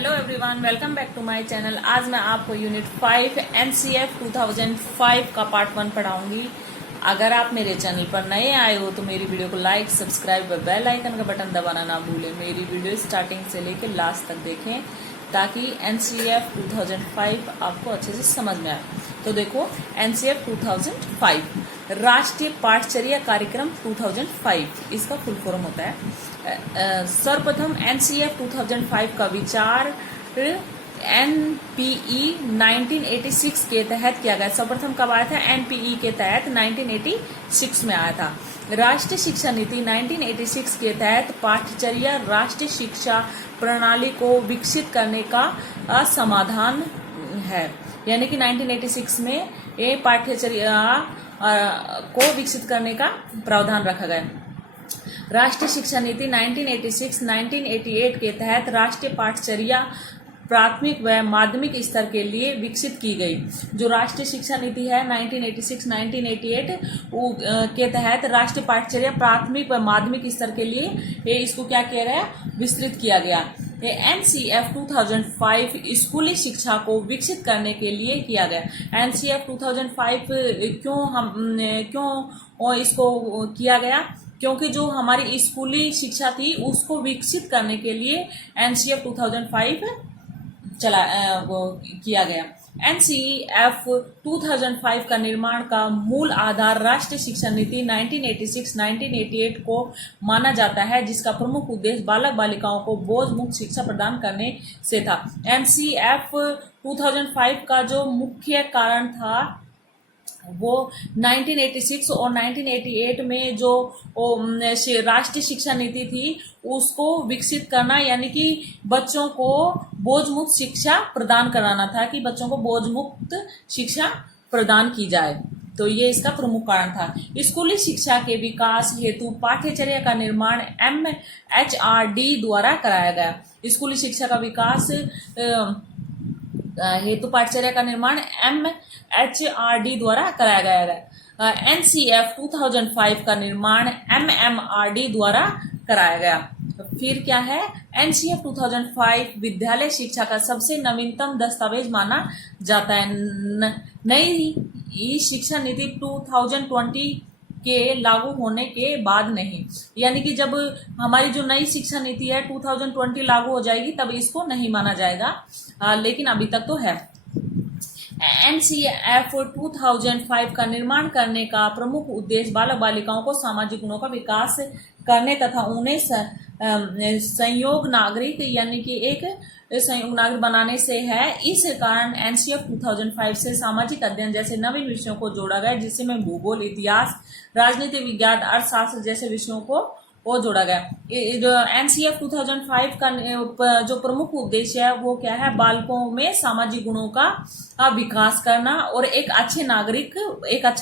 Hello everyone, welcome back to my channel. आज मैं आपको यूनिट 5 एनसीएफ 2005 का पार्ट 1 पढ़ाऊंगी। अगर आप मेरे चैनल पर नए आए हो तो मेरी वीडियो को लाइक, सब्सक्राइब व बेल आइकन का बटन दबाना ना भूलें। मेरी वीडियो स्टार्टिंग से लेकर लास्ट तक देखें ताकि एनसीएफ 2005 आपको अच्छे से समझ में आए। तो देखो, एनसीएफ 2005 राष्ट्रीय पाठचर्या कार्यक्रम 2005 इसका फुल फॉर्म होता है। सर्वप्रथम एनसीएफ 2005 का विचार एनपीई 1986 के तहत किया गया। सर्वप्रथम कब आया था? एनपीई के तहत 1986 में आया था। राष्ट्रीय शिक्षा नीति 1986 के तहत पाठचर्या राष्ट्रीय शिक्षा प्रणाली को विकसित करने का समाधान है। यानी कि 1986 में ये पाठ्यचर्या को विकसित करने का प्रावधान रखा गया। राष्ट्रीय शिक्षा नीति 1986-1988 के तहत राष्ट्रीय पाठचर्या प्राथमिक व माध्यमिक स्तर के लिए विकसित की गई। जो राष्ट्रीय शिक्षा नीति है 1986-1988 के तहत राष्ट्रीय पाठचर्या प्राथमिक व माध्यमिक स्तर के लिए इसको क्या किया गया? विस्तृत किया गया। एनसीएफ 2005 स्कूली शिक्षा को विकसित करने के लिए किया गया। एनसीएफ 2005 क्यों इसको किया गया? क्योंकि जो हमारी स्कूली शिक्षा थी उसको विकसित करने के लिए एनसीएफ 2005 किया गया। एनसीएफ 2005 का निर्माण का मूल आधार राष्ट्रीय शिक्षा नीति 1986-1988 को माना जाता है, जिसका प्रमुख उद्देश्य बालक बालिकाओं को बोझ मुक्त शिक्षा प्रदान करने से था। एनसीएफ 2005 का जो मुख्य कारण था वो 1986 और 1988 में जो राष्ट्रीय शिक्षा नीति थी उसको विकसित करना, यानी कि बच्चों को बोझ मुक्त शिक्षा प्रदान कराना था कि बच्चों को बोझ मुक्त शिक्षा प्रदान की जाए। तो ये इसका प्रमुख कारण था। स्कूली शिक्षा के विकास हेतु पाठ्यचर्या का निर्माण एमएचआरडी द्वारा कराया गया। स्कूली शिक्षा का विकास हेतु पाठ्यचर्या का निर्माण एमएचआरडी द्वारा कराया गया है। एनसीएफ 2005 का निर्माण एमएमआरडी द्वारा कराया गया। फिर क्या है? एनसीएफ 2005 विद्यालय शिक्षा का सबसे नवीनतम दस्तावेज माना जाता है। नई शिक्षा नीति 2020 के लागू होने के बाद नहीं, यानी कि जब हमारी जो नई शिक्षा नीति है 2020 लागू हो जाएगी तब इसको नहीं माना जाएगा, लेकिन अभी तक तो है। एनसीएफ 2005 का निर्माण करने का प्रमुख उद्देश्य बालक बालिकाओं को सामाजिक गुणों का विकास करने तथा उन्हें संयोग नागरिक यानी कि एक संयोग नागरिक बनाने से है। इस कारण एनसीएफ 2005 से सामाजिक अध्ययन जैसे नवीन विषयों को जोड़ा गया, जिसमें भूगोल, इतिहास, राजनीति विज्ञान, अर्थशास्त्र जैसे विषयों को जोड़ा गया। एनसीएफ 2005 का जो प्रमुख उद्देश्य है वो क्या है? बालकों में सामाजिक गुणों का विकास करना और एक अच्छा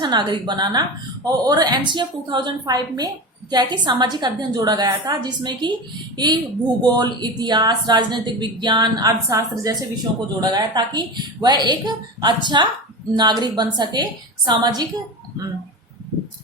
नागरिक बनाना। और एनसीएफ 2005 में क्या है कि सामाजिक अध्ययन जोड़ा गया था, जिसमें कि भूगोल, इतिहास, राजनीतिक विज्ञान, अर्थशास्त्र जैसे विषयों को जोड़ा गया ताकि वह एक अच्छा नागरिक बन सके। सामाजिक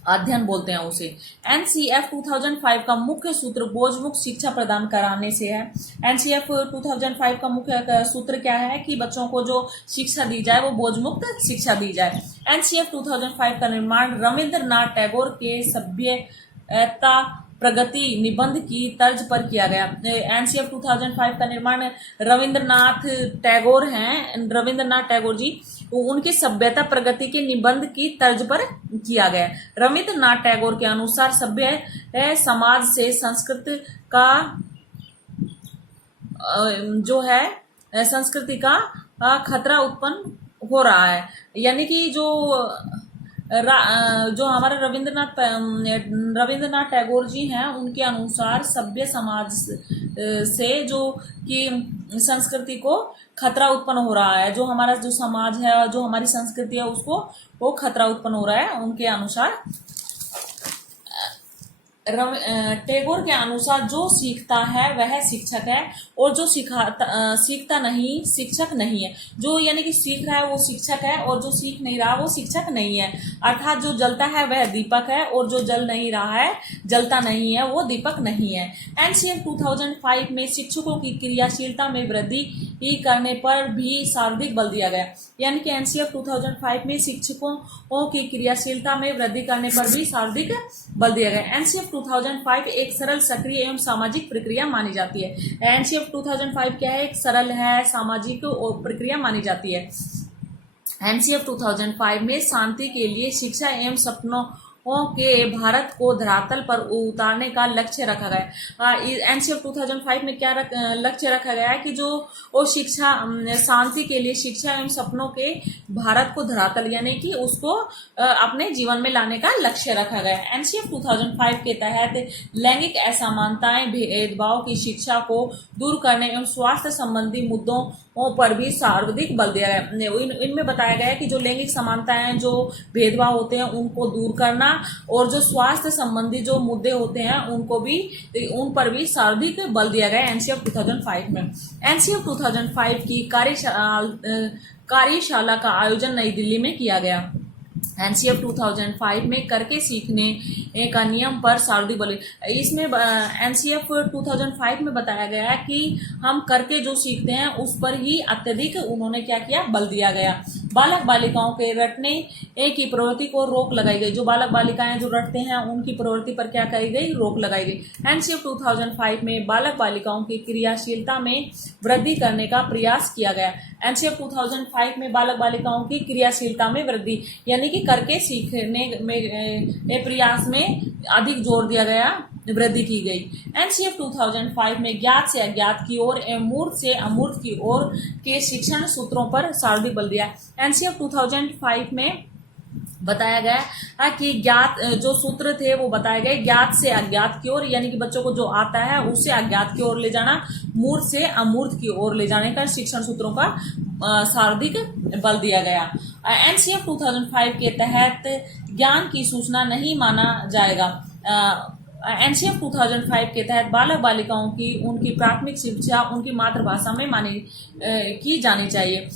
अध्ययन बोलते हैं उसे। एनसीएफ 2005 का मुख्य सूत्र बोझ मुक्त शिक्षा प्रदान कराने से है। एनसीएफ 2005 का मुख्य सूत्र क्या है? कि बच्चों को जो शिक्षा दी जाए वो बोझ मुक्त शिक्षा दी जाए। एनसीएफ 2005 का निर्माण रविंद्रनाथ टैगोर के सभ्यता प्रगति निबंध की तर्ज पर किया गया। एनसीएफ 2005 का निर्माण रविंद्रनाथ टैगोर जी, उनके सभ्यता प्रगति के निबंध की तर्ज पर किया गया। रविंद्रनाथ टैगोर के अनुसार सभ्य समाज से संस्कृति का जो है संस्कृति का खतरा उत्पन्न हो रहा है। यानी कि जो हमारे रविंद्रनाथ टैगोर जी हैं उनके अनुसार सभ्य समाज से जो कि संस्कृति को खतरा उत्पन्न हो रहा है, जो हमारा जो समाज है, जो हमारी संस्कृति है उसको वो खतरा उत्पन्न हो रहा है उनके अनुसार। टैगोर के अनुसार जो सीखता है वह शिक्षक है और जो सीखता नहीं शिक्षक नहीं है। जो यानी कि सीख रहा है वो शिक्षक है और जो सीख नहीं रहा वो शिक्षक नहीं है। अर्थात जो जलता है वह दीपक है और जो जल नहीं रहा है जलता नहीं है वो दीपक नहीं है। एनसीएफ 2005 में शिक्षकों की क्रियाशीलता में वृद्धि करने पर भी सर्वाधिक बल दिया गया। यानी कि एनसीएफ 2005 में शिक्षकों की क्रियाशीलता में वृद्धि करने पर भी सर्वाधिक बल दिया गया। एनसीएफ 2005 एक सरल, सक्रिय एवं सामाजिक प्रक्रिया मानी जाती है। एनसीएफ 2005 क्या है? एक सरल है, सामाजिक प्रक्रिया मानी जाती है। एनसीएफ 2005 में शांति के लिए शिक्षा एवं सपनों के भारत को धरातल पर उतारने का लक्ष्य रखा गया। एनसीएफ 2005 में क्या लक्ष्य रखा गया है कि जो वो शिक्षा, शांति के लिए शिक्षा एवं सपनों के भारत को धरातल यानी कि उसको अपने जीवन में लाने का लक्ष्य रखा गया है। एनसीएफ 2005 के तहत लैंगिक असमानताएं, भेदभाव की शिक्षा को दूर करने एवं स्वास्थ्य संबंधी मुद्दों पर भी सर्वाधिक बल दिया गया। इनमें बताया गया है कि जो लैंगिक समानताएं, जो भेदभाव होते हैं उनको दूर करना और जो स्वास्थ्य संबंधी जो मुद्दे होते हैं उन पर भी सर्वाधिक बल दिया गया एनसीएफ 2005 में। एनसीएफ 2005 की कार्यशाला का आयोजन नई दिल्ली में किया गया। एनसीएफ 2005 में करके सीखने का नियम पर सर्वाधिक बल। इसमें एनसीएफ 2005 में बताया गया है कि हम करके जो सीखते हैं उस पर ही अत्यधिक उन्होंने क्या किया? बल दिया गया। बालक बालिकाओं के रटने की प्रवृत्ति को रोक लगाई गई। जो बालक बालिकाएं जो रटते हैं उनकी प्रवृत्ति पर क्या कही गई? रोक लगाई गई। एनसीएफ 2005 में बालक बालिकाओं की क्रियाशीलता में वृद्धि करने का प्रयास किया गया। एनसीएफ 2005 में बालक बालिकाओं की क्रियाशीलता में वृद्धि यानी कि करके सीखने में प्रयास में अधिक जोर दिया गया, वृद्धि की गई। एनसीएफ 2005 में ज्ञात से अज्ञात की ओर एवं मूर्त से अमूर्त की ओर के शिक्षण सूत्रों पर सर्वाधिक बल दिया। एनसीएफ 2005 में बताया गया कि ज्ञात जो सूत्र थे वो बताए गए ज्ञात से अज्ञात की ओर यानी कि बच्चों को जो आता है उसे अज्ञात की ओर ले जाना, मूर्त से अमूर्त की ओर ले जाने का शिक्षण सूत्रों का सर्वाधिक बल दिया गया। एनसीएफ 2005 के तहत ज्ञान की सूचना नहीं माना जाएगा। एनसीएफ 2005 के तहत बालक बालिकाओं की उनकी प्राथमिक शिक्षा उनकी मातृभाषा में की जानी चाहिए।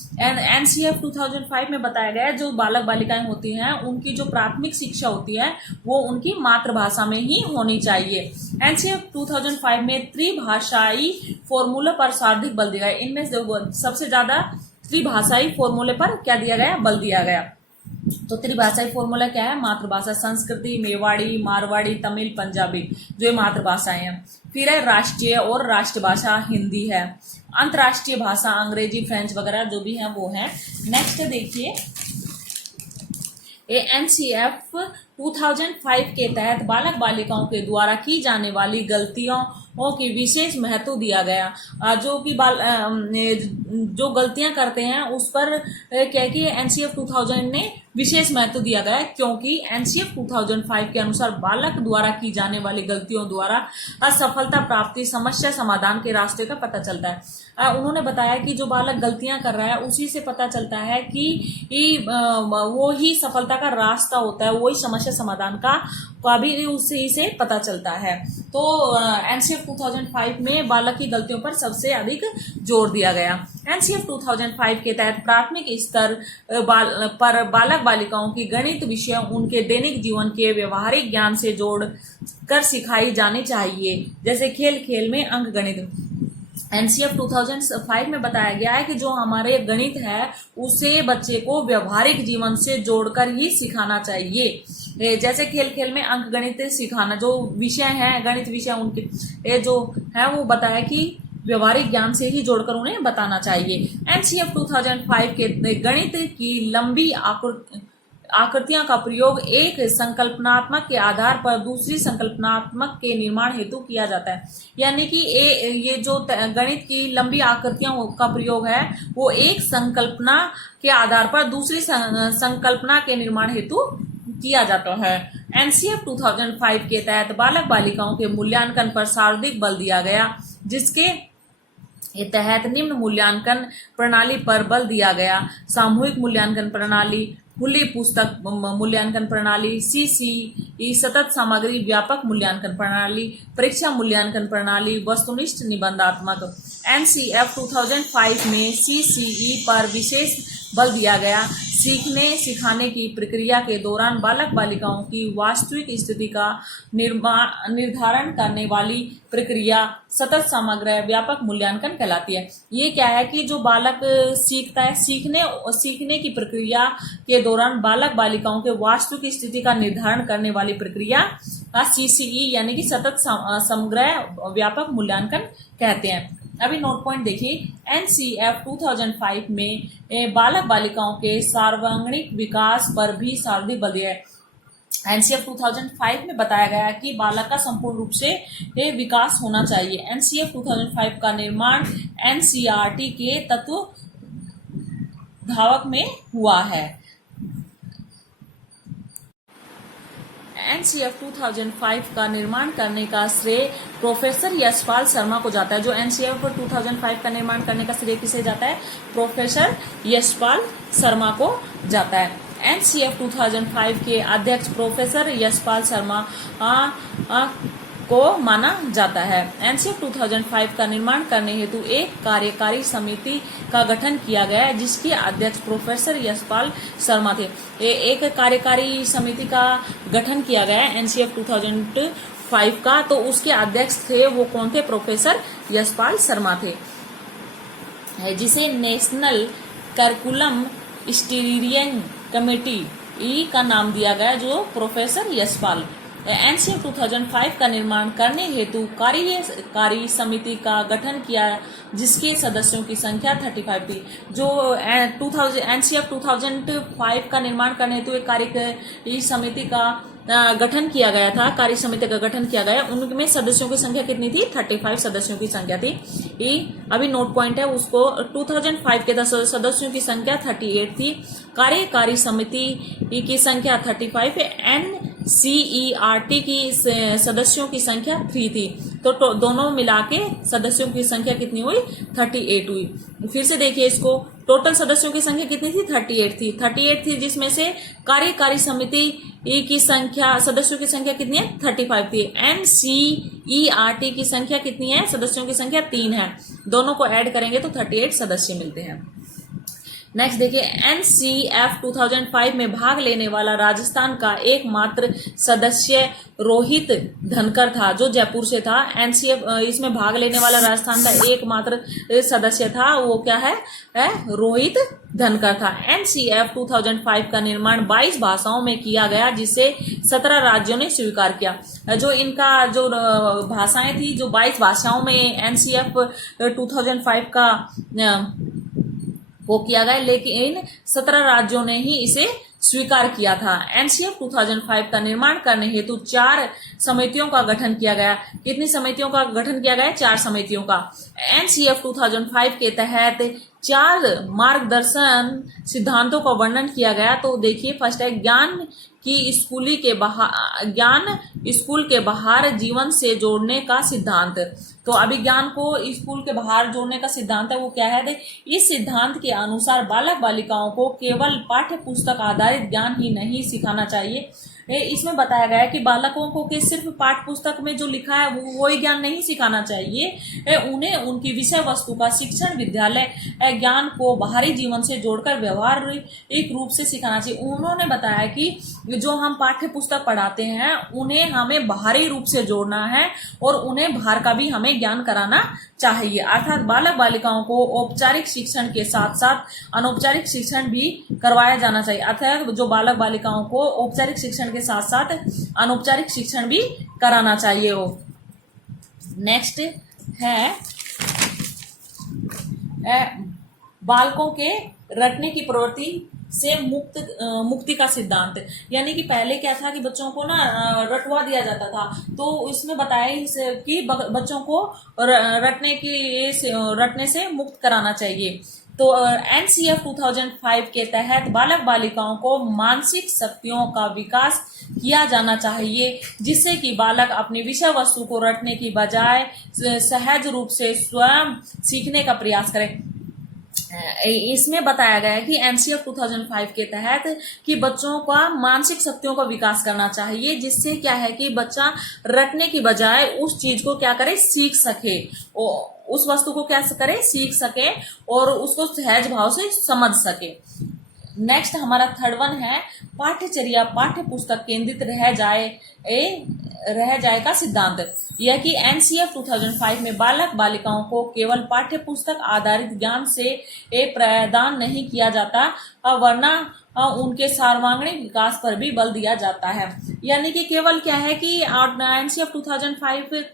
एनसीएफ 2005 में बताया गया जो बालक बालिकाएं होती हैं उनकी जो प्राथमिक शिक्षा होती है वो उनकी मातृभाषा में ही होनी चाहिए। एनसीएफ 2005 में त्रिभाषाई फॉर्मूले पर सर्वाधिक बल दिया गया। इनमें सबसे ज्यादा त्रिभाषाई फॉर्मूले पर क्या दिया गया? बल दिया गया। तो त्रिभाषाई फॉर्मूला क्या है? मातृभाषा संस्कृति, मेवाड़ी, मारवाड़ी, तमिल, पंजाबी जो ये मातृभाषाएं हैं। फिर है राष्ट्रीय और राष्ट्रभाषा हिंदी है। अंतर्राष्ट्रीय भाषा अंग्रेजी, फ्रेंच वगैरह जो भी है वो है। नेक्स्ट देखिए, एनसीएफ 2005 के तहत बालक बालिकाओं के द्वारा की जाने वाली गलतियों की विशेष महत्व दिया गया। जो कि जो गलतियां करते हैं उस पर क्या कि एनसीएफ 2000 ने विशेष महत्व दिया गया क्योंकि एनसीएफ 2005 के अनुसार बालक द्वारा की जाने वाली गलतियों द्वारा असफलता प्राप्ति, समस्या समाधान के रास्ते का पता चलता है। उन्होंने बताया कि जो बालक गलतियां कर रहा है उसी से पता चलता है कि वो ही सफलता का रास्ता होता है, वही समस्या समाधान का भी उसी से पता चलता है। तो एनसीएफ 2005 में बालक की गलतियों पर सबसे अधिक जोर दिया गया। एनसीएफ 2005 के तहत प्राथमिक स्तर पर बालक बालिकाओं की गणित विषय उनके दैनिक जीवन के व्यवहारिक ज्ञान से जोड़ कर सिखाई जानी चाहिए, जैसे खेल खेल में अंक गणित। एनसीएफ 2005 में बताया गया है कि जो हमारे गणित है उसे बच्चे को व्यवहारिक जीवन से जोड़कर ही सिखाना चाहिए। जैसे खेल खेल में अंक गणित सिखाना, जो विषय है गणित विषय उनके जो है वो बताया कि व्यवहारिक ज्ञान से ही जोड़कर उन्हें बताना चाहिए। एनसीएफ 2005 के गणित की लंबी आकृतियां का प्रयोग एक संकल्पनात्मक के आधार पर दूसरी संकल्पनात्मक के निर्माण हेतु किया जाता है। यानी कि ये जो गणित की लंबी आकृतियों का प्रयोग है वो एक संकल्पना के आधार पर दूसरी संकल्पना के निर्माण हेतु किया जाता है। एनसीएफ 2005 के तहत बालक बालिकाओं के मूल्यांकन पर सर्वाधिक बल दिया गया, जिसके तहत निम्न मूल्यांकन प्रणाली पर बल दिया गया: सामूहिक मूल्यांकन प्रणाली, खुली पुस्तक मूल्यांकन प्रणाली, CCE सतत सामग्री व्यापक मूल्यांकन प्रणाली, परीक्षा मूल्यांकन प्रणाली, वस्तुनिष्ठ निबंधात्मक। NCF 2005 में CCE पर विशेष बल दिया गया। सीखने सिखाने की प्रक्रिया के दौरान बालक बालिकाओं की वास्तविक स्थिति का निर्धारण करने वाली प्रक्रिया सतत समग्र व्यापक मूल्यांकन कहलाती है। ये क्या है कि जो बालक सीखता है, सीखने की प्रक्रिया के दौरान बालक बालिकाओं के वास्तविक स्थिति का निर्धारण करने वाली प्रक्रिया CCE यानी कि सतत समग्र व्यापक मूल्यांकन कहते हैं। अभी नोट पॉइंट देखिए, NCF 2005 में बालक बालिकाओं के सर्वांगीण विकास पर भी सर्वाधिक बल दिया है। NCF 2005 में बताया गया कि बालक का संपूर्ण रूप से विकास होना चाहिए। NCF 2005 का निर्माण NCERT के तत्व धावक में हुआ है। NCF 2005 का निर्माण करने का श्रेय प्रोफेसर यशपाल शर्मा को जाता है। जो NCF 2005 का निर्माण करने का श्रेय किसे जाता है? प्रोफेसर यशपाल शर्मा को जाता है। NCF 2005 के अध्यक्ष प्रोफेसर यशपाल शर्मा को माना जाता है। NCF 2005 का निर्माण करने हेतु एक कार्यकारी समिति का गठन किया गया है, जिसके अध्यक्ष प्रोफेसर यशपाल शर्मा थे। एक कार्यकारी समिति का गठन किया गया है NCF 2005 का, तो उसके अध्यक्ष थे वो कौन थे? प्रोफेसर यशपाल शर्मा थे, जिसे नेशनल करिकुलम स्टीयरिंग कमेटी का नाम दिया गया, जो प्रोफेसर यशपाल। NCF 2005 का निर्माण करने हेतु कार्यकारी समिति का गठन किया, जिसके सदस्यों की संख्या 35 थी। जो NCF 2005 का निर्माण करने हेतु एक कार्यकारी समिति का गठन किया गया था, कार्य समिति का गठन किया गया, उनमें सदस्यों की संख्या कितनी थी? 35 सदस्यों की संख्या थी। अभी नोट पॉइंट है उसको, 2005 के सदस्यों की संख्या 38 थी, कार्यकारी समिति की संख्या 35 है, NCERT की सदस्यों की संख्या 3 थी, तो दोनों मिला के सदस्यों की संख्या कितनी हुई? 38 हुई। फिर से देखिए इसको, टोटल सदस्यों की संख्या कितनी थी? 38 थी, जिसमें से कार्यकारी समिति की संख्या, सदस्यों की संख्या कितनी है? 35 थी। NCERT की संख्या कितनी है? सदस्यों की संख्या 3 है, दोनों को ऐड करेंगे तो 38 सदस्य मिलते हैं। नेक्स्ट देखिए, NCF 2005 में भाग लेने वाला राजस्थान का एकमात्र सदस्य रोहित धनकर था, जो जयपुर से था। NCF इसमें भाग लेने वाला राजस्थान का एकमात्र सदस्य था, वो क्या है? रोहित धनकर था। NCF 2005 का निर्माण 22 भाषाओं में किया गया, जिसे 17 राज्यों ने स्वीकार किया। जो इनका जो भाषाएं थी, जो 22 भाषाओं में NCF 2005 का वो किया गया, लेकिन 17 राज्यों ने ही इसे स्वीकार किया था। NCF 2005 का निर्माण करने हेतु 4 समितियों का गठन किया गया। कितनी समितियों का गठन किया गया? 4 समितियों का। NCF 2005 के तहत 4 मार्गदर्शन सिद्धांतों का वर्णन किया गया। तो देखिए, फर्स्ट है ज्ञान स्कूल के बाहर जीवन से जोड़ने का सिद्धांत। तो अभी ज्ञान को स्कूल के बाहर जोड़ने का सिद्धांत है, वो क्या है? इस सिद्धांत के अनुसार बालक बालिकाओं को केवल पाठ्य पुस्तक आधारित ज्ञान ही नहीं सिखाना चाहिए। इसमें बताया गया है कि बालकों को के सिर्फ पाठ्य पुस्तक में जो लिखा है वो ही ज्ञान नहीं सिखाना चाहिए, उन्हें उनकी विषय वस्तु का शिक्षण विद्यालय ज्ञान को बाहरी जीवन से जोड़कर व्यवहारिक रूप से सिखाना चाहिए। उन्होंने बताया कि जो हम पाठ्य पुस्तक पढ़ाते हैं उन्हें हमें बाहरी रूप से जोड़ना है और उन्हें बाहर का भी हमें ज्ञान कराना चाहिए। अर्थात बालक बालिकाओं को औपचारिक शिक्षण के साथ साथ अनौपचारिक शिक्षण भी करवाया जाना चाहिए। अर्थात जो बालक बालिकाओं को औपचारिक शिक्षण के साथ साथ अनौपचारिक शिक्षण भी कराना चाहिए हो। नेक्स्ट है बालकों के रटने की प्रवृत्ति से मुक्ति का सिद्धांत। यानी कि पहले क्या था कि बच्चों को ना रटवा दिया जाता था, तो इसमें बताया कि बच्चों को रटने से मुक्त कराना चाहिए। तो NCF 2005 के तहत बालक बालिकाओं को मानसिक शक्तियों का विकास किया जाना चाहिए, जिससे कि बालक अपनी विषय वस्तु को रटने की बजाय सहज रूप से स्वयं सीखने का प्रयास करें। इसमें बताया गया है कि एनसीएफ 2005 के तहत कि बच्चों का मानसिक शक्तियों का विकास करना चाहिए, जिससे क्या है कि बच्चा रटने की बजाय उस चीज को क्या करे, सीख सके, उस वस्तु को क्या करे, सीख सके और उसको सहज भाव से समझ सके। नेक्स्ट हमारा थर्ड वन है पाठ्यचर्या पाठ्य पुस्तक केंद्रित रह जाए का सिद्धांत। यह कि एनसीएफ 2005 में बालक बालिकाओं को केवल पाठ्य पुस्तक आधारित ज्ञान से प्रदान नहीं किया जाता, वरना उनके सर्वांगीण विकास पर भी बल दिया जाता है। यानी कि केवल क्या है कि एनसीएफ 2005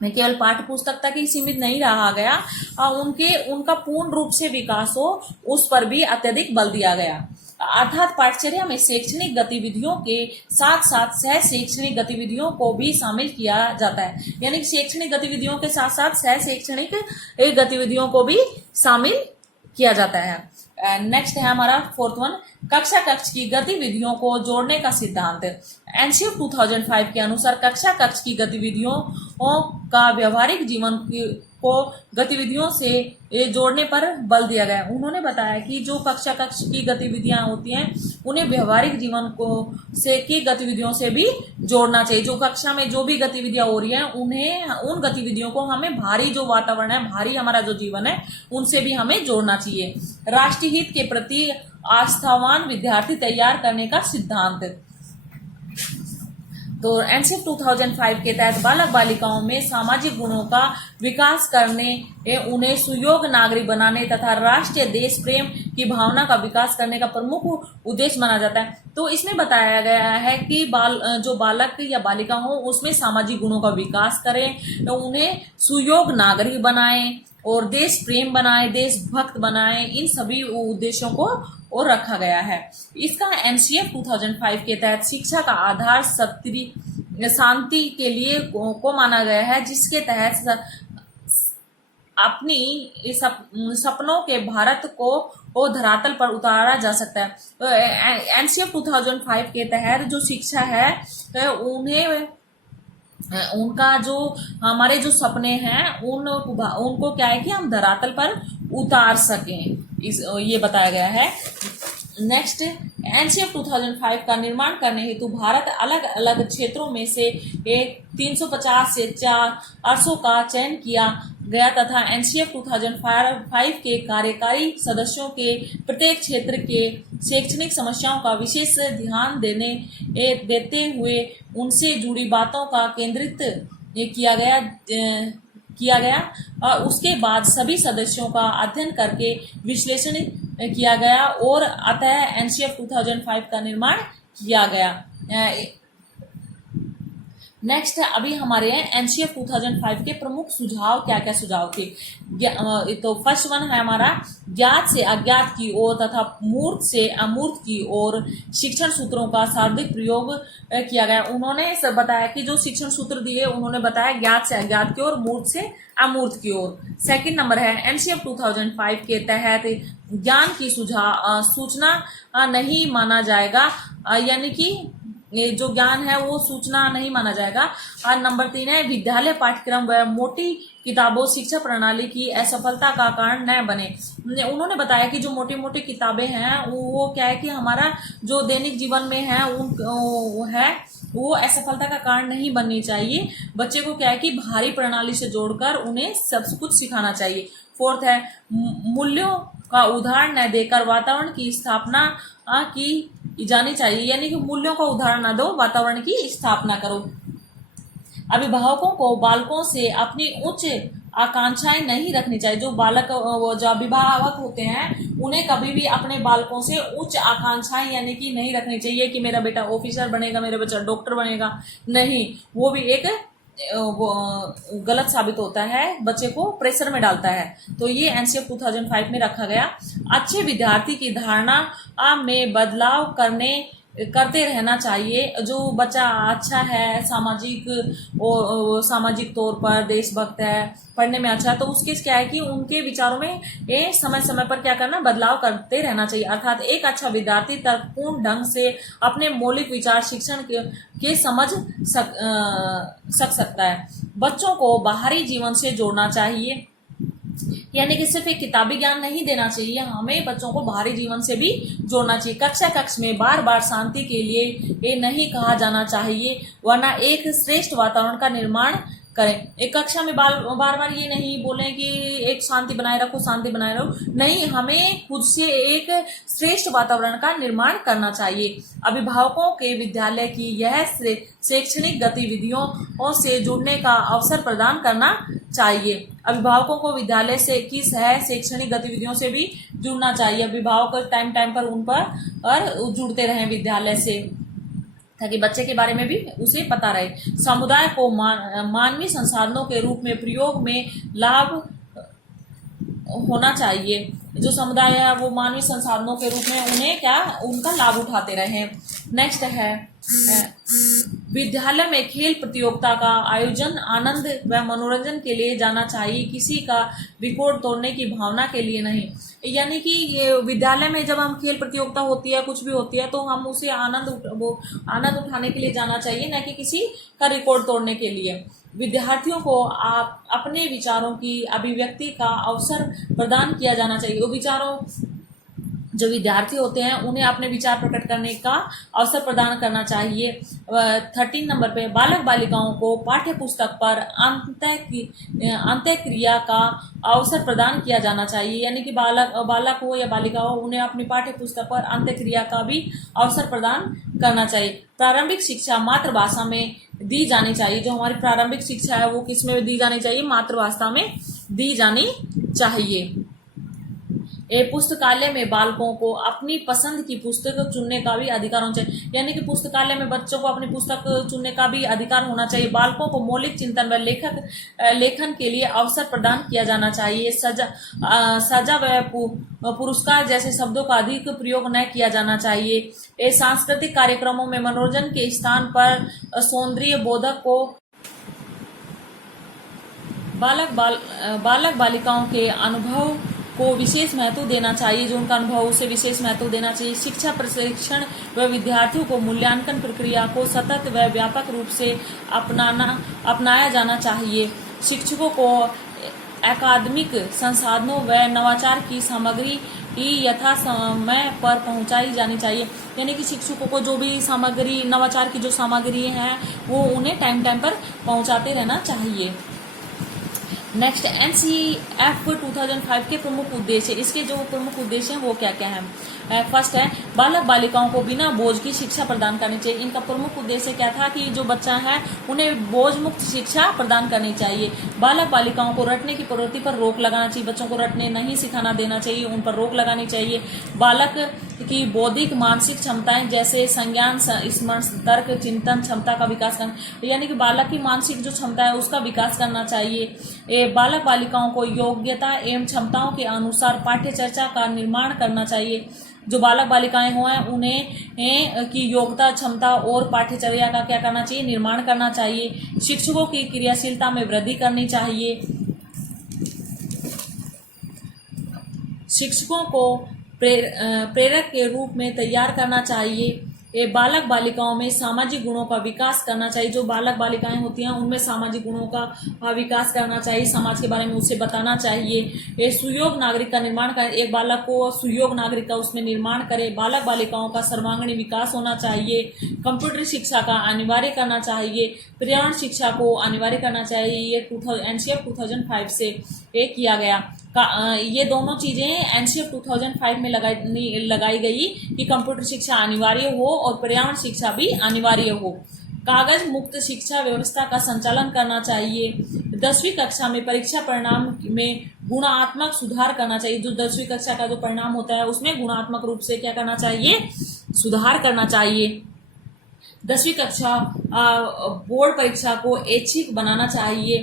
में केवल पाठ्य पुस्तक तक ही सीमित नहीं रहा गया, उनका पूर्ण रूप से विकास हो उस पर भी अत्यधिक बल दिया गया। अर्थात पाठचर्या में शैक्षणिक गतिविधियों के साथ साथ सह शैक्षणिक गतिविधियों को भी शामिल किया जाता है। यानी कि शैक्षणिक गतिविधियों के साथ साथ सह शैक्षणिक गतिविधियों को भी शामिल किया जाता है। नेक्स्ट है हमारा फोर्थ वन कक्षा कक्ष की गतिविधियों को जोड़ने का सिद्धांत। एनसीएफ 2005 के अनुसार कक्षा कक्ष की गतिविधियों का व्यवहारिक जीवन को गतिविधियों से जोड़ने पर बल दिया गया। उन्होंने बताया कि जो कक्षा कक्ष की गतिविधियां होती हैं उन्हें व्यवहारिक जीवन को की गतिविधियों से भी जोड़ना चाहिए। जो कक्षा में जो भी गतिविधियां हो रही हैं उन गतिविधियों को हमें बाहरी जो वातावरण है, बाहरी हमारा जो जीवन है, उनसे भी हमें जोड़ना चाहिए। राष्ट्रीय हित के प्रति आस्थावान विद्यार्थी तैयार करने का सिद्धांत। तो एनसीएफ 2005 के तहत बालक बालिकाओं में सामाजिक गुणों का विकास करने, उन्हें सुयोग्य नागरिक बनाने तथा राष्ट्रीय देश प्रेम की भावना का विकास करने का प्रमुख उद्देश्य माना जाता है। तो इसमें बताया गया है कि जो बालक या बालिका हो उसमें सामाजिक गुणों का विकास करें, उन्हें सुयोग्य नागरिक बनाए और देश प्रेम बनाए, देशभक्त बनाए, इन सभी उद्देश्यों को और रखा गया है। इसका एनसीएफ 2005 के तहत शिक्षा का आधार शांति के लिए को माना गया है, जिसके तहत अपनी सपनों के भारत को धरातल पर उतारा जा सकता है। तो एनसीएफ 2005 के तहत जो शिक्षा है उनका जो हमारे जो सपने हैं उनको क्या है कि हम धरातल पर उतार सकें, ये बताया गया है। नेक्स्ट एनसीएफ 2005 का निर्माण करने हेतु भारत अलग अलग क्षेत्रों में से 350 से 400 का चयन किया गया तथा एनसीएफ 2005 के कार्यकारी सदस्यों के प्रत्येक क्षेत्र के शैक्षणिक समस्याओं का विशेष ध्यान देते हुए उनसे जुड़ी बातों का केंद्रित किया गया। उसके बाद सभी सदस्यों का अध्ययन करके विश्लेषण किया गया और अतः एनसीएफ 2005 का निर्माण किया गया। नेक्स्ट अभी हमारे एनसीएफ 2005 के प्रमुख सुझाव क्या क्या सुझाव थे। तो फर्स्ट वन है हमारा ज्ञात से अज्ञात की ओर तथा मूर्त से अमूर्त की ओर शिक्षण सूत्रों का शाब्दिक प्रयोग किया गया। उन्होंने बताया कि जो शिक्षण सूत्र दिए उन्होंने बताया ज्ञात से अज्ञात की ओर, मूर्त से अमूर्त की ओर। सेकंड नंबर है एनसीएफ 2005 के तहत ज्ञान की सूचना नहीं माना जाएगा, यानी कि ये जो ज्ञान है वो सूचना नहीं माना जाएगा। और नंबर 3 है विद्यालय पाठ्यक्रम व मोटी किताबों शिक्षा प्रणाली की असफलता का कारण न बने। उन्होंने बताया कि जो मोटी मोटी किताबें हैं वो क्या है कि हमारा जो दैनिक जीवन में है वो असफलता का कारण नहीं बननी चाहिए। बच्चे को क्या है कि भारी प्रणाली से जोड़कर उन्हें सब कुछ सिखाना चाहिए। फोर्थ है मूल्यों का उदाहरण न देकर वातावरण की स्थापना की जानी चाहिए, यानी कि मूल्यों का उदाहरण न दो, वातावरण की स्थापना करो। अभिभावकों को बालकों से अपनी उच्च आकांक्षाएं नहीं रखनी चाहिए। जो अभिभावक होते हैं उन्हें कभी भी अपने बालकों से उच्च आकांक्षाएं यानी कि नहीं रखनी चाहिए कि मेरा बेटा ऑफिसर बनेगा, मेरा बच्चा डॉक्टर बनेगा, नहीं, वो भी एक गलत साबित होता है, बच्चे को प्रेशर में डालता है। तो ये एनसीएफ 2005 में रखा गया। अच्छे विद्यार्थी की धारणा में बदलाव करते रहना चाहिए। जो बच्चा अच्छा है, सामाजिक तौर पर देशभक्त है, पढ़ने में अच्छा है, तो उसके क्या है कि उनके विचारों में समय समय पर क्या करना, बदलाव करते रहना चाहिए। अर्थात एक अच्छा विद्यार्थी तर्कपूर्ण ढंग से अपने मौलिक विचार शिक्षण के समझ सकता है। बच्चों को बाहरी जीवन से जोड़ना चाहिए। यानी कि सिर्फ एक किताबी ज्ञान नहीं देना चाहिए, हमें बच्चों को बाहरी जीवन से भी जोड़ना चाहिए। कक्ष में बार बार शांति के लिए ये नहीं कहा जाना चाहिए, वरना एक श्रेष्ठ वातावरण का निर्माण करें। एक कक्षा में बार बार ये नहीं बोले कि एक शांति बनाए रखो, शांति बनाए रखो, नहीं, हमें खुद से एक श्रेष्ठ वातावरण का निर्माण करना चाहिए। अभिभावकों के विद्यालय की यह शैक्षणिक गतिविधियों से जुड़ने का अवसर प्रदान करना चाहिए। अभिभावकों को विद्यालय से की शैक्षणिक गतिविधियों से भी जुड़ना चाहिए। अभिभावक टाइम टाइम पर उन पर जुड़ते रहें विद्यालय से, ताकि बच्चे के बारे में भी उसे पता रहे। समुदाय को मानवीय संसाधनों के रूप में प्रयोग में लाभ होना चाहिए। जो समुदाय है वो मानवीय संसाधनों के रूप में उनका लाभ उठाते रहे। नेक्स्ट है विद्यालय में खेल प्रतियोगिता का आयोजन आनंद व मनोरंजन के लिए जाना चाहिए, किसी का रिकॉर्ड तोड़ने की भावना के लिए नहीं। यानी कि विद्यालय में जब हम खेल प्रतियोगिता होती है, कुछ भी होती है, तो हम उसे आनंद उठाने के लिए जाना चाहिए, न कि किसी का रिकॉर्ड तोड़ने के लिए। विद्यार्थियों को अपने विचारों की अभिव्यक्ति का अवसर प्रदान किया जाना चाहिए। वो जो विद्यार्थी होते हैं उन्हें अपने विचार प्रकट करने का अवसर प्रदान करना चाहिए। 13 नंबर पे बालक बालिकाओं को पाठ्य पुस्तक पर अंत्यक्रिया का अवसर प्रदान किया जाना चाहिए। यानी कि बालक हो या बालिका हो, उन्हें अपनी पाठ्य पुस्तक पर अंत्यक्रिया का भी अवसर प्रदान करना चाहिए। प्रारंभिक शिक्षा मातृभाषा में दी जानी चाहिए। जो हमारी प्रारंभिक शिक्षा है वो किस में दी जानी चाहिए? मातृभाषा में दी जानी चाहिए। पुस्तकालय में बालकों को अपनी पसंद की पुस्तक चुनने का भी अधिकार होना चाहिए। यानी कि पुस्तकालय में बच्चों को अपनी पुस्तक चुनने का भी अधिकार होना चाहिए। बालकों को मौलिक चिंतन व लेखन के लिए अवसर प्रदान किया जाना चाहिए। सजा व पुरस्कार जैसे शब्दों का अधिक प्रयोग न किया जाना चाहिए। सांस्कृतिक कार्यक्रमों में मनोरंजन के स्थान पर सौंदर्य बोधक को बालक बालिकाओं के अनुभव को विशेष महत्व देना चाहिए। जो उनका अनुभव उसे विशेष महत्व देना चाहिए। शिक्षा प्रशिक्षण व विद्यार्थियों को मूल्यांकन प्रक्रिया को सतत व व्यापक रूप से अपनाया जाना चाहिए। शिक्षकों को अकादमिक संसाधनों व नवाचार की सामग्री यथा समय पर पहुंचाई जानी चाहिए। यानी कि शिक्षकों को जो भी सामग्री, नवाचार की जो सामग्री है वो उन्हें टाइम टाइम पर पहुंचाते रहना चाहिए। नेक्स्ट NCF 2005 के प्रमुख उद्देश्य, इसके जो प्रमुख उद्देश्य हैं वो क्या क्या है? फर्स्ट है बालक बालिकाओं को बिना बोझ की शिक्षा प्रदान करनी चाहिए। इनका प्रमुख उद्देश्य क्या था कि जो बच्चा है उन्हें बोझ मुक्त शिक्षा प्रदान करनी चाहिए। बालक बालिकाओं को रटने की प्रवृत्ति पर रोक लगाना चाहिए। बच्चों को रटने नहीं सिखाना देना चाहिए, उन पर रोक लगानी चाहिए। बालक की बौद्धिक मानसिक क्षमताएं जैसे संज्ञान, स्मरण, तर्क, चिंतन क्षमता का विकास करना, यानी कि बालक की मानसिक जो क्षमता है उसका विकास करना चाहिए। बालक बालिकाओं को योग्यता एवं क्षमताओं के अनुसार पाठ्य चर्चा का निर्माण करना चाहिए। जो बालक बालिकाएं हो हैं उन्हें की योग्यता, क्षमता और पाठ्यचर्या का क्या करना चाहिए? निर्माण करना चाहिए। शिक्षकों की क्रियाशीलता में वृद्धि करनी चाहिए। शिक्षकों को प्रेरक के रूप में तैयार करना चाहिए। बालक बालिकाओं में सामाजिक गुणों का विकास करना चाहिए। जो बालक बालिकाएं होती हैं उनमें सामाजिक गुणों का विकास करना चाहिए। समाज के बारे में उसे बताना चाहिए। सुयोग नागरिक का निर्माण करें। एक बालक को सुयोग नागरिक का उसमें निर्माण करे। बालक बालिकाओं का सर्वांगीण विकास होना चाहिए। कंप्यूटर शिक्षा का अनिवार्य करना चाहिए। पर्यावरण शिक्षा को अनिवार्य करना चाहिए। ये NCF 2005 से किया गया। ये दोनों चीजें NCF 2005 में लगाई गई कि कंप्यूटर शिक्षा अनिवार्य हो और पर्यावरण शिक्षा भी अनिवार्य हो। कागज मुक्त शिक्षा व्यवस्था का संचालन करना चाहिए। 10वीं कक्षा में परीक्षा परिणाम में गुणात्मक सुधार करना चाहिए। जो 10वीं कक्षा का जो परिणाम होता है उसमें गुणात्मक रूप से क्या करना चाहिए? सुधार करना चाहिए। 10वीं कक्षा बोर्ड परीक्षा को ऐच्छिक बनाना चाहिए।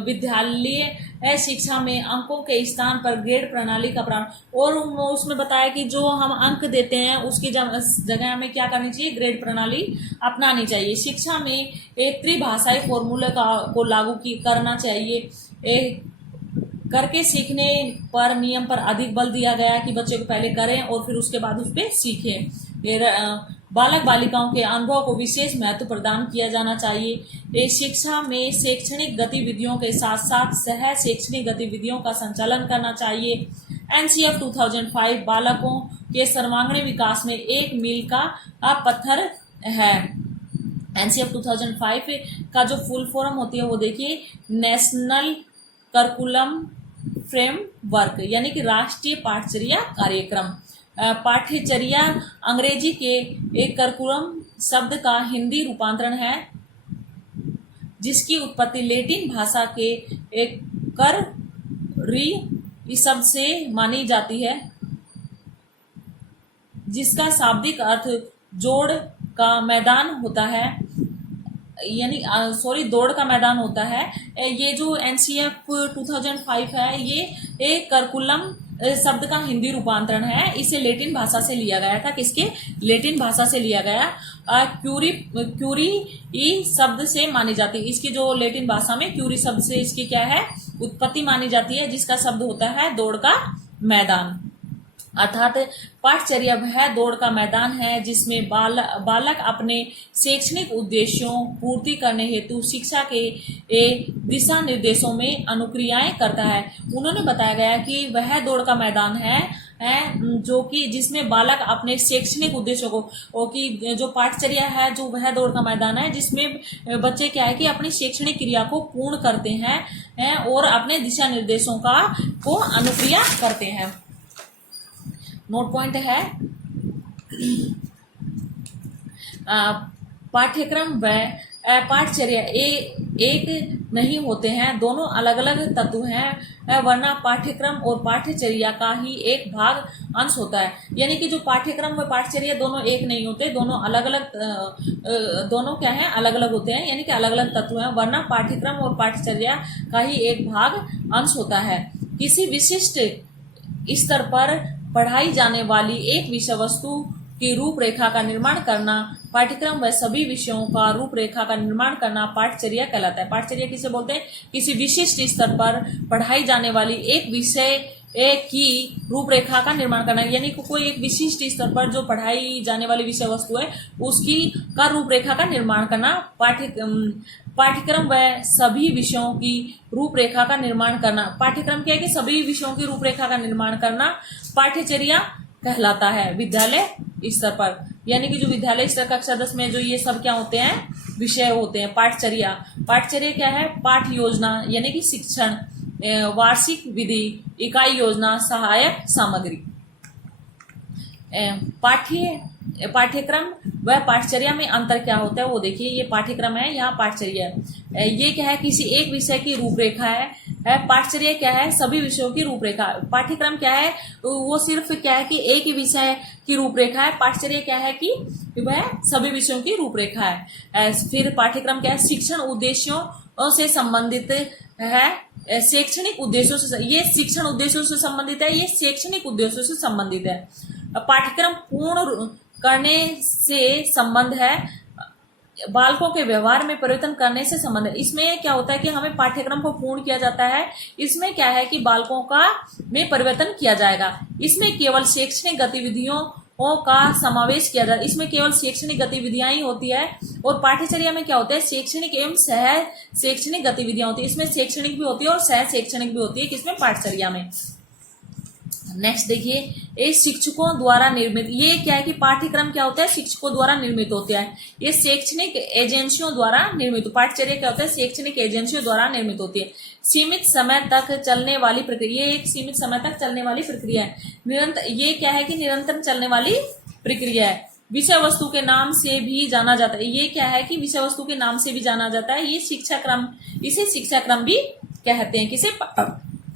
विद्यालय शिक्षा में अंकों के स्थान पर ग्रेड प्रणाली का प्रारंभ, और उसमें बताया कि जो हम अंक देते हैं उसकी जगह हमें क्या करनी चाहिए? ग्रेड प्रणाली अपनानी चाहिए। शिक्षा में एक त्रिभाषाई फॉर्मूला को लागू करना चाहिए। करके सीखने पर नियम पर अधिक बल दिया गया कि बच्चे को पहले करें और फिर उसके बाद उस पर सीखें। बालक बालिकाओं के अनुभव को विशेष महत्व प्रदान किया जाना चाहिए। शिक्षा में शैक्षणिक गतिविधियों के साथ साथ सह शैक्षणिक गतिविधियों का संचालन करना चाहिए। एनसीएफ 2005 बालकों के सर्वांगीण विकास में एक मील का पत्थर है। एनसीएफ 2005 का जो फुल फॉर्म होती है वो देखिए, नेशनल करिकुलम फ्रेमवर्क, यानी कि राष्ट्रीय पाठचर्या कार्यक्रम। पाठ्यचर्या अंग्रेजी के एक करिकुलम शब्द का हिंदी रूपांतरण है, जिसकी उत्पत्ति लैटिन भाषा के एक कर इस शब्द से मानी जाती है, जिसका शाब्दिक अर्थ जोड़ का मैदान होता है, यानी दौड़ का मैदान होता है। ये जो एनसीएफ 2005 है ये एक करिकुलम शब्द का हिंदी रूपांतरण है। इसे लैटिन भाषा से लिया गया था। किसके? लैटिन भाषा से लिया गया। क्यूरी शब्द से मानी जाती है। इसकी जो लैटिन भाषा में क्यूरी शब्द से इसकी क्या है, उत्पत्ति मानी जाती है, जिसका शब्द होता है दौड़ का मैदान। अर्थात पाठचर्या वह दौड़ का मैदान है जिसमें बालक अपने शैक्षणिक उद्देश्यों पूर्ति करने हेतु शिक्षा के दिशा निर्देशों में अनुक्रियाएं करता है। उन्होंने बताया गया कि वह दौड़ का मैदान है जो कि जिसमें बालक अपने शैक्षणिक उद्देश्यों को कि जो पाठचर्या है जो वह दौड़ का मैदान है जिसमें बच्चे क्या है कि अपनी शैक्षणिक क्रिया को पूर्ण करते हैं और अपने दिशा निर्देशों को अनुक्रिया करते हैं। नोट पॉइंट है, पाठ्यक्रम व पाठचर्या एक नहीं होते हैं, दोनों अलग अलग तत्व हैं, वरना पाठ्यक्रम और पाठ्यचर्या का ही एक भाग अंश होता है। यानी कि जो पाठ्यक्रम व पाठ्यचर्या दोनों एक नहीं होते, दोनों अलग अलग दोनों क्या है, अलग अलग होते हैं, यानी कि अलग अलग तत्व हैं, वरना पाठ्यक्रम और पाठ्यचर्या का ही एक भाग अंश होता है। किसी विशिष्ट स्तर पर पढ़ाई जाने वाली एक विषय वस्तु की रूपरेखा का निर्माण करना, पाठ्यक्रम व सभी विषयों का रूपरेखा का निर्माण करना पाठचर्या कहलाता है। पाठचर्या किसे बोलते हैं? किसी विशिष्ट स्तर पर पढ़ाई जाने वाली एक विषय की रूपरेखा का निर्माण करना, यानी कोई एक विशिष्ट स्तर पर जो पढ़ाई जाने वाली विषय वस्तु है उसकी का रूपरेखा का निर्माण करना पाठ्यक्रम व सभी विषयों की रूपरेखा का निर्माण करना। पाठ्यक्रम क्या है कि सभी विषयों की रूपरेखा का निर्माण करना पाठ्यचर्या कहलाता है विद्यालय स्तर पर। यानी कि जो विद्यालय स्तर कक्षा 10 में जो ये सब क्या होते हैं, विषय होते हैं। पाठचर्या क्या है? पाठ योजना यानी कि शिक्षण, वार्षिक विधि, इकाई योजना, सहायक सामग्री। पाठ्यक्रम व पाठचर्या में अंतर क्या होता है वो देखिए। ये पाठ्यक्रम है, यहाँ पाठचर्या है। ये क्या है? किसी एक विषय की रूपरेखा है। पाठचर्या क्या है? सभी विषयों की रूपरेखा। पाठ्यक्रम क्या है? वो सिर्फ क्या है कि एक ही विषय की रूपरेखा है। पाठचर्या क्या है कि वह सभी विषयों की रूपरेखा है। फिर पाठ्यक्रम क्या है? शिक्षण उद्देश्यों से संबंधित है। शैक्षणिक उद्देश्यों से, ये शिक्षण उद्देश्यों से संबंधित है, ये शैक्षणिक उद्देश्यों से संबंधित है। पाठ्यक्रम पूर्ण करने से संबंध है, बालकों के व्यवहार में परिवर्तन करने से संबंध है। इसमें क्या होता है कि हमें पाठ्यक्रम को पूर्ण किया जाता है, इसमें क्या है कि बालकों का में परिवर्तन किया जाएगा। इसमें केवल शैक्षणिक गतिविधियों का समावेश किया जाता है, इसमें केवल शैक्षणिक गतिविधियां ही होती है। और पाठ्यचर्या में क्या होता है? शैक्षणिक एवं सह शैक्षणिक गतिविधियां होती है। इसमें शैक्षणिक भी होती है और सह शैक्षणिक भी होती है। किसमें? पाठ्यचर्या में। नेक्स्ट देखिए, ये शिक्षकों द्वारा निर्मित, ये क्या है कि पाठ्यक्रम क्या होता है? शिक्षकों द्वारा निर्मित होता है। ये शैक्षणिक एजेंसियों द्वारा निर्मित, पाठ्यचर्या क्या होता है? शैक्षणिक एजेंसियों द्वारा निर्मित होती है। सीमित समय तक चलने वाली प्रक्रिया, ये एक सीमित समय तक चलने वाली प्रक्रिया है। निरंतर, ये क्या है कि निरंतर चलने वाली प्रक्रिया है। विषय वस्तु के नाम से भी जाना जाता है। ये क्या है कि विषय वस्तु के नाम से भी जाना जाता है। ये शिक्षाक्रम, इसे शिक्षाक्रम भी कहते हैं। किसे?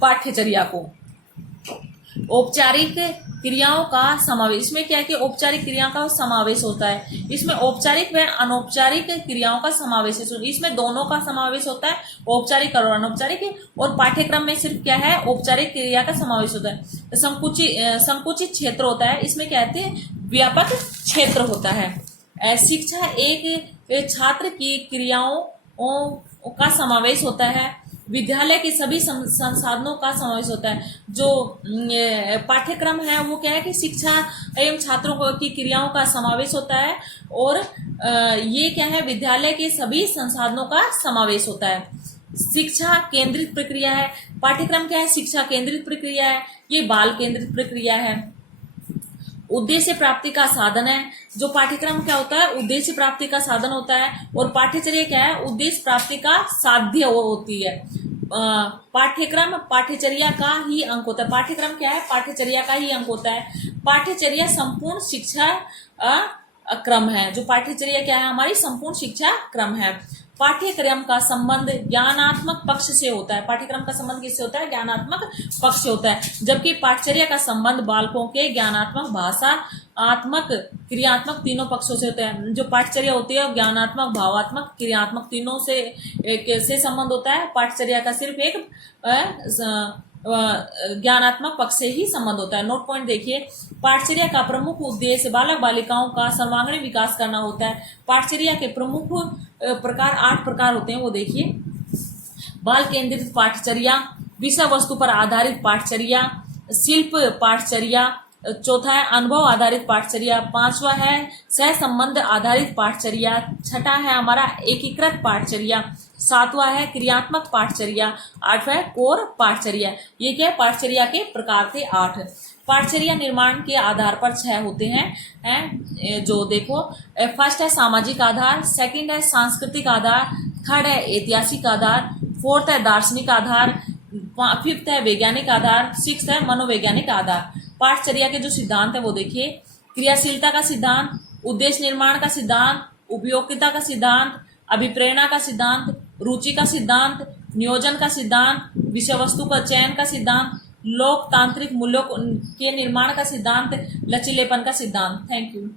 पाठ्यचर्या को। औपचारिक क्रियाओं का समावेश, इसमें क्या है कि औपचारिक क्रियाओं का समावेश होता है। इसमें औपचारिक व अनौपचारिक क्रियाओं का समावेश है। इसमें दोनों का समावेश होता है, औपचारिक और अनौपचारिक। और पाठ्यक्रम में सिर्फ क्या है? औपचारिक क्रिया का समावेश होता है। संकुचित क्षेत्र होता है, इसमें कहते हैं व्यापक क्षेत्र होता है। शिक्षा एक छात्र की क्रियाओं का समावेश होता है। विद्यालय के सभी संसाधनों का समावेश होता है। जो पाठ्यक्रम है वो क्या है कि शिक्षा एवं छात्रों की क्रियाओं का समावेश होता है, और ये क्या है, विद्यालय के सभी संसाधनों का समावेश होता है। शिक्षा केंद्रित प्रक्रिया है। पाठ्यक्रम क्या है, शिक्षा केंद्रित प्रक्रिया है, ये बाल केंद्रित प्रक्रिया है। उद्देश्य प्राप्ति का साधन है। जो पाठ्यक्रम क्या होता है, उद्देश्य प्राप्ति का साधन होता है, और पाठ्यचर्या क्या है, उद्देश्य प्राप्ति का साध्य होती है। पाठ्यक्रम पाठ्यचर्या का ही अंक होता है। पाठ्यक्रम क्या है, पाठ्यचर्या का ही अंक होता है। पाठ्यचर्या संपूर्ण शिक्षा क्रम है। जो पाठ्यचर्या क्या है, हमारी संपूर्ण शिक्षा क्रम है। पाठ्यक्रम का संबंध ज्ञानात्मक पक्ष से होता है। पाठ्यक्रम का संबंध किससे होता है, ज्ञानात्मक पक्ष से होता है, जबकि पाठ्यचर्या का संबंध बालकों के ज्ञानात्मक, भाषा आत्मक, क्रियात्मक तीनों पक्षों से होता है। जो पाठ्यचर्या होती है ज्ञानात्मक, भावात्मक, क्रियात्मक तीनों से संबंध होता है। पाठ्यचर्या का सिर्फ एक ज्ञानात्मक पक्ष से ही संबंध होता है। नोट पॉइंट देखिए, पाठ्यचर्या का प्रमुख उद्देश्य बालक बालिकाओं का सर्वांगीण विकास करना होता है। पाठ्यचर्या के प्रमुख प्रकार 8 प्रकार होते हैं, वो देखिए। बाल केंद्रित पाठ्यचर्या, विषय वस्तु पर आधारित पाठ्यचर्या, शिल्प पाठ्यचर्या, चौथा है अनुभव आधारित पाठ्यचर्या, 5वां है सह संबंध आधारित पाठ्यचर्या, 6ठा है हमारा एकीकृत पाठ्यचर्या, 7वां है क्रियात्मक पाठ्यचर्या, 8वां है कोर पाठ्यचर्या। ये क्या है, पाठ्यचर्या के प्रकार थे 8। पाठ्यचर्या निर्माण के आधार पर 6 होते हैं, जो देखो, फर्स्ट है सामाजिक आधार, सेकंड है सांस्कृतिक आधार, थर्ड है ऐतिहासिक आधार, फोर्थ है दार्शनिक आधार, फिफ्थ है वैज्ञानिक आधार, सिक्स्थ है मनोवैज्ञानिक आधार। पाठ्यचर्या के जो सिद्धांत है वो देखिए, क्रियाशीलता का सिद्धांत, उद्देश्य निर्माण का सिद्धांत, उपयोगिता का सिद्धांत, अभिप्रेरणा का सिद्धांत, रुचि का सिद्धांत, नियोजन का सिद्धांत, विषय वस्तु का चयन का सिद्धांत, लोकतांत्रिक मूल्यों के निर्माण का सिद्धांत, लचीलेपन का सिद्धांत। Thank you.